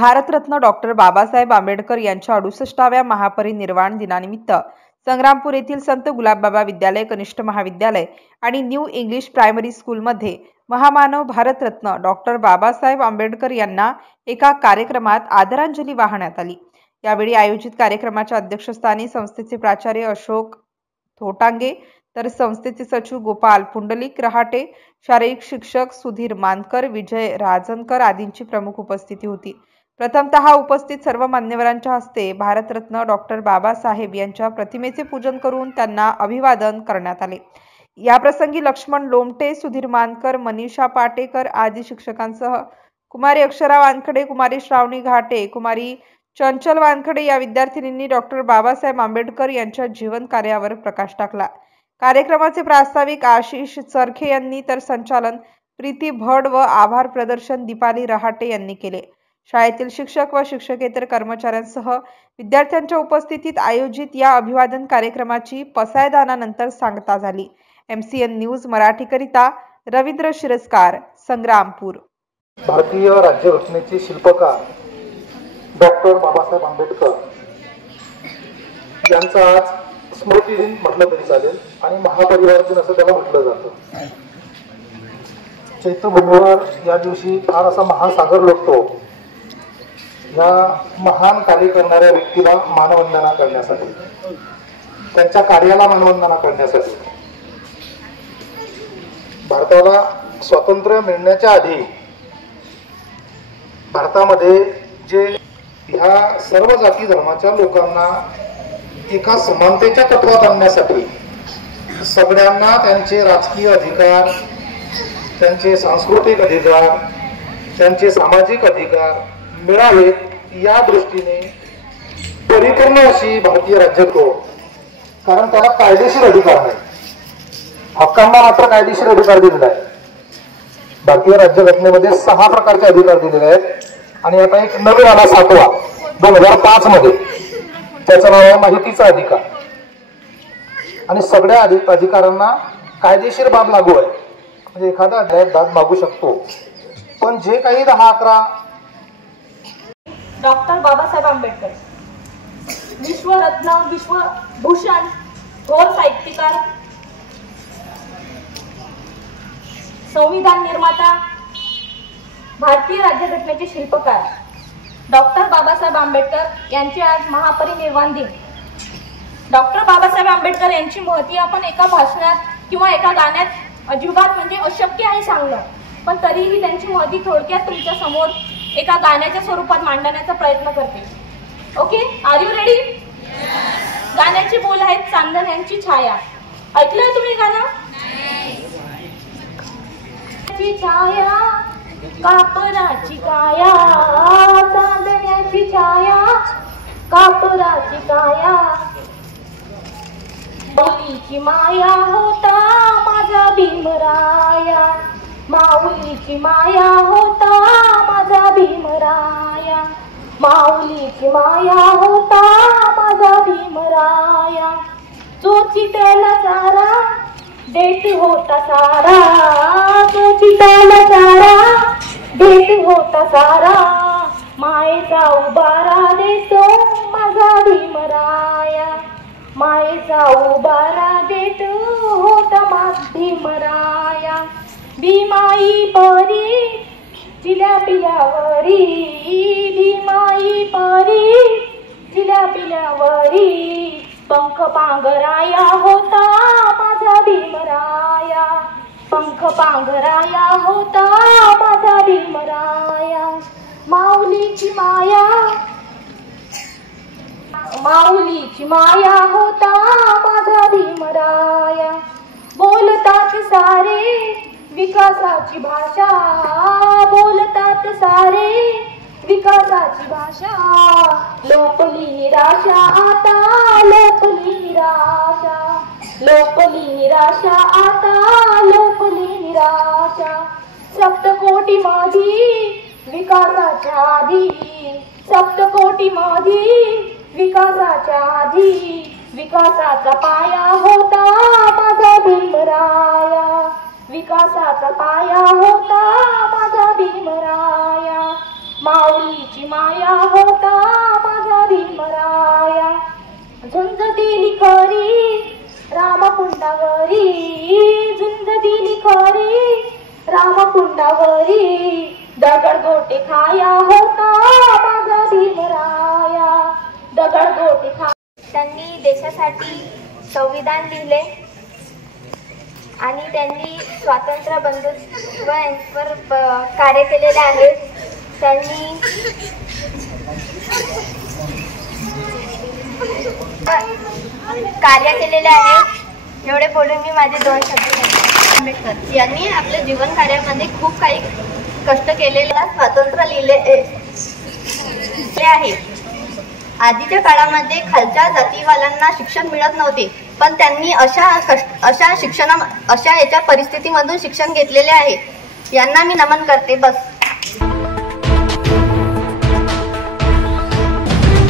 Bharat Ratna doctor Babasaheb Ambedkar यांच्या 68व्या महापरिनिर्वाण दिनानिमित्त संग्रामपूर येथील संत गुलाबबाबा विद्यालय कनिष्ठ महाविद्यालय आणि न्यू इंग्लिश प्रायमरी स्कूलमध्ये महामानव भारतरत्न डॉक्टर बाबासाहेब आंबेडकर यांना एका कार्यक्रमात आदरांजली वाहण्यात आली। यावेळी आयोजित कार्यक्रमाच्या अध्यक्षस्थानी संस्थेचे प्राचार्य अशोक थोटांगे, तर संस्थेचे सचिव गोपाल पुंडलिक रहाटे, शारीरिक शिक्षक सुधीर मानकर, विजय राजनकर आदींची प्रमुख उपस्थिती होती। प्रथमतः उपस्थित सर्व मान्यवरांच्या हस्ते भारतरत्न डॉक्टर बाबासाहेब यांच्या प्रतिमेचे पूजन करून त्यांना अभिवादन करण्यात आले। या प्रसंगी लक्ष्मण लोमटे, सुधीर मानकर, मनीषा पाटेकर आदी शिक्षकांसह कुमारी अक्षरा वानखडे, कुमारी श्रावणी घाटे, कुमारी चंचल वानखडे या विद्यार्थिनींनी डॉक्टर बाबासाहेब आंबेडकर यांच्या जीवन कार्यावर प्रकाश टाकला। कार्यक्रमाचे प्रास्ताविक आशिष चरखे यांनी तर संचालन प्रीती भड व आभार प्रदर्शन दीपाली रहाटे यांनी केले। शाळेतील शिक्षक व शिक्षकेतर कर्मचाऱ्यांसह विद्यार्थ्यांच्या उपस्थितीत आयोजित या अभिवादन कार्यक्रमाची पसायदानानंतर सांगता झाली। MCN न्यूज मराठीकरिता रवींद्र शिरस्कार, संग्रामपूर। भारतीय राज्यघटनेचे शिल्पकार डॉक्टर बाबासाहेब आंबेडकर यांचा आज स्मृती दिन म्हटलं तरी चालेल आणि महापरिवार दिन असं त्याला म्हटलं जातं। चैत्यभूमीवर या दिवशी फार असा महासागर लोटतो या महान कार्य करणाऱ्या व्यक्तीला मानवंदना करण्यासाठी, त्यांच्या कार्याला मानवंदना करण्यासाठी। भारताला स्वातंत्र्य मिळण्याच्या आधी भारतामध्ये जे ह्या सर्व जाती धर्माच्या लोकांना एका समानतेच्या तत्वात आणण्यासाठी सगळ्यांना त्यांचे राजकीय अधिकार, त्यांचे सांस्कृतिक अधिकार, त्यांचे सामाजिक अधिकार मिळावेत या दृष्टीने परिपूर्ण अशी भारतीय राज्यघटना, कारण त्याला कायदेशीर अधिकार नाही, हक्कांना मात्र कायदेशीर अधिकार दिलेला आहे। भारतीय राज्यघटनेमध्ये 6 प्रकारचे अधिकार दिलेले आहेत आणि आता एक नवीन आला 7वा 2005 मध्ये, त्याचं नाव आहे माहितीचा अधिकार। आणि सगळ्या अधिकारांना कायदेशीर बाब लागू आहे, म्हणजे एखादा बाब मागू शकतो, पण जे काही 10-11 डॉक्टर बाबासाहेब आंबेडकर विश्वरत्न, विश्वभूषण, थोर साहित्यकार, संविधान निर्माता, भारतीय राज्यघटनेचे शिल्पकार डॉक्टर बाबासाहेब आंबेडकर यांचे आज महापरिनिर्वाण दिन। डॉक्टर बाबासाहेब आंबेडकर यांची महती आपण एका भाषणात किंवा एका गाण्यात अजिबात म्हणजे अशक्य आहे सांगणं, पण तरीही त्यांची महती थोडक्यात तुमच्या समोर एका गाण्याच्या स्वरूपात मांडण्याचा प्रयत्न करते। Okay, are you ready? गाण्याचे बोल आहेत चांदण्यांची छाया। ऐकलंय तुम्ही गाणं? छाया कापराची काया, चांदण्याची छाया कापराची काया, माऊलीची माया होता माझा भीमराया, माऊलीची माया होता माझा भीमराया, माऊलीची माया होता माझा भीमराया, जो चितला सारा देत होता सारा, जो चितला सारा देत होता सारा, मायेचा उबारा देतो माझा भीमराया, मायेचा उबारा देत होता माझा भीमराया, भीमाई परी चिल्या पिल्यावरी, भीमाई परी चिल्या पिल्यावरी, पंख पांघराया होता माझा भीमराया, पंख पांघराया होता माझा भीमराया, माऊलीची माया, माऊलीची माया होता माझा भीमराया, बोलतात सारे विकासाची भाषा, बोलतात सारे विकासाची भाषा, लोपली निराशा आता, लोपली निराशा, लोपली निराशा आता, लोपली निराशा, सप्तकोटी मधी विकासाच्या आधी, सप्तकोटी मधी विकासाच्या आधी, विकासाचा पाया होता माझा भीमराया, विकासाचा पाया होता माझा भीमराया, माऊलीची माया खरी रामकुंडावरी दगड गोटे खाया होता माझा भीमराया दगड गोटे खा. त्यांनी देशासाठी संविधान लिहिले आणि त्यांनी स्वातंत्र्य बंधुत्वावर कार्य केलेले आहे. त्यांनी कार्य केलेले आहे. एवढे बोलून मी माझे 2 शब्द. आंबेडकर यांनी आपल्या जीवन कार्यामध्ये खूप काही कष्ट केलेले स्वातंत्र्य लिहिले आहे. आधीच्या काळामध्ये खालच्या जातीवाल्यांना शिक्षण मिळत नव्हते, पण त्यांनी अशा परिस्थितीमधून शिक्षण घेतलेले आहे. यांना मी नमन करते. बस.